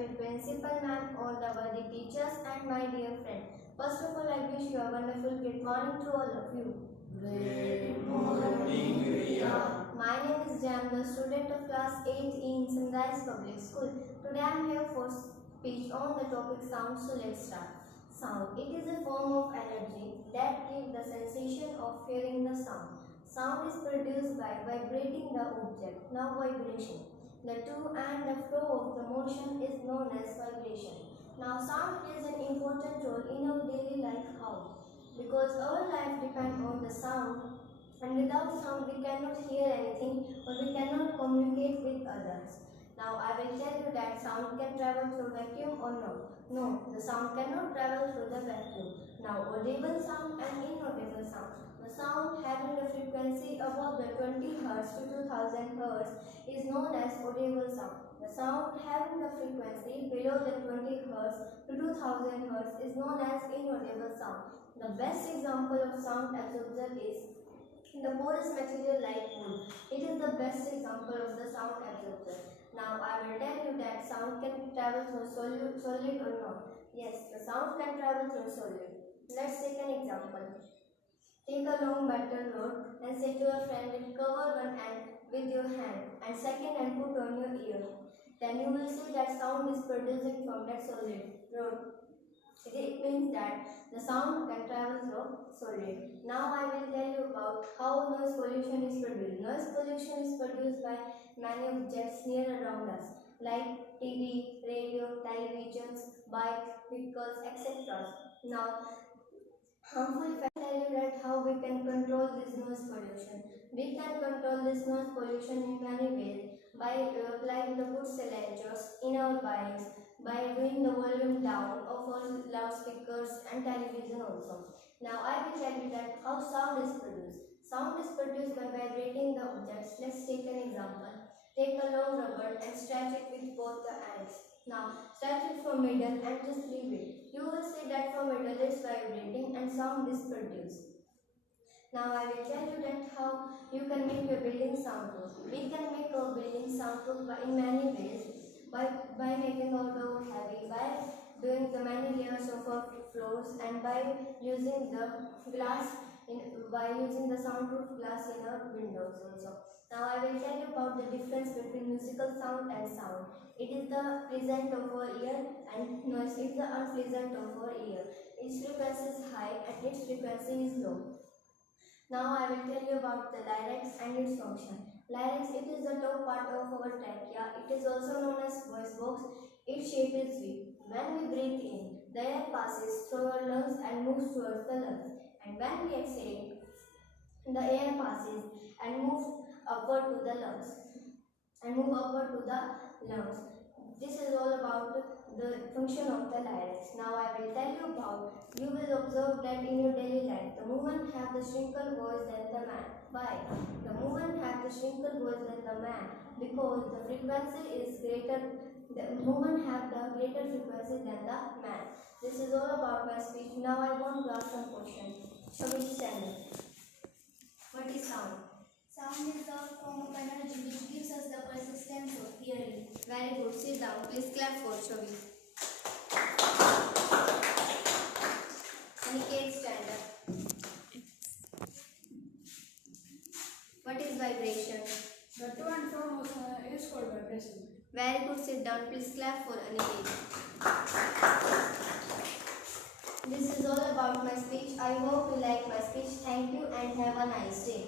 respected principal ma'am, all the worthy teachers and my dear friend. First of all, I wish you a wonderful good morning to all of you. Good morning, Riya. My name is Jam, the student of class 8 in Sunrise Public School. Today I am here for speech on the topic sound, so let's start. Sound. It is a form of energy that gives the sensation of hearing the sound. Sound is produced by vibrating the object. Now vibration. The to and the flow of the motion is known as vibration. Now sound plays an important role in our daily life. How? Because our life depends on the sound, and without sound we cannot hear anything or we cannot communicate with others. Now I will tell you that sound can travel through vacuum or not. No, the sound cannot travel through the vacuum. Now audible sound and inaudible sound. The sound having a frequency above the 20 Hz to 2000 Hz is known as audible sound. The sound having the frequency below the 20 Hz to 2000 Hz is known as inaudible sound. The best example of sound absorber is the porous material like wood. It is the best example of the sound absorber. Now I will tell you that sound can travel through solid or not. Yes, the sound can travel through solid. Let's take an example. Take a long metal rod and say to your friend that cover one end with your hand and second end put on your ear. Then you will see that sound is producing from that solid rod. It means that the sound can travel through solid. Now I will tell you about how noise pollution is produced. Noise pollution is produced by many objects near around us like TV, radio, televisions, bikes, vehicles, etc. Now harmful effects. I tell you that how we can control this noise pollution. We can control this noise pollution in many ways by applying the good silencers in our bikes, by doing the volume down of our loudspeakers and television also. Now I will tell you that how sound is produced. Sound is produced by vibrating the objects. Let's take an example. Take a long rubber and stretch it with both the ends. Now stretch it from middle and just leave it. You will see that from middle it's vibrating and sound is produced. Now I will tell you that how you can make your building soundproof. We can make our building soundproof in many ways. By making our door heavy, by doing the many layers of our floors, and by using the glass by using the soundproof glass in our windows also. Now I will tell you about the difference between musical sound and sound. It is the pleasant of our ear and noise is the unpleasant of our ear. Its frequency is high and its frequency is low. Now I will tell you about the larynx and its function. Larynx, it is the top part of our trachea. It is also known as voice box. Its shape is V. When we breathe in, the air passes through our lungs and moves towards the lungs. And when we exhale, the air passes and moves upward to the lungs. This is all about the function of the larynx. Now I will tell you about, you will observe that in your daily life, the woman have the shrinkle voice than the man. Why? The woman have the shrinkle voice than the man because the frequency is greater, the woman have the greater frequency than the man. This is all about my speech. Now I want to ask some questions. So which channel? What is sound? Sound is a form of energy which gives us the persistence of hearing. Very good. Sit down. Please clap for Shavi. Aniket, stand up. What is vibration? The to and from is called vibration. Very good. Sit down. Please clap for Aniket. This is all about my speech. I hope you like my speech. Thank you and have a nice day.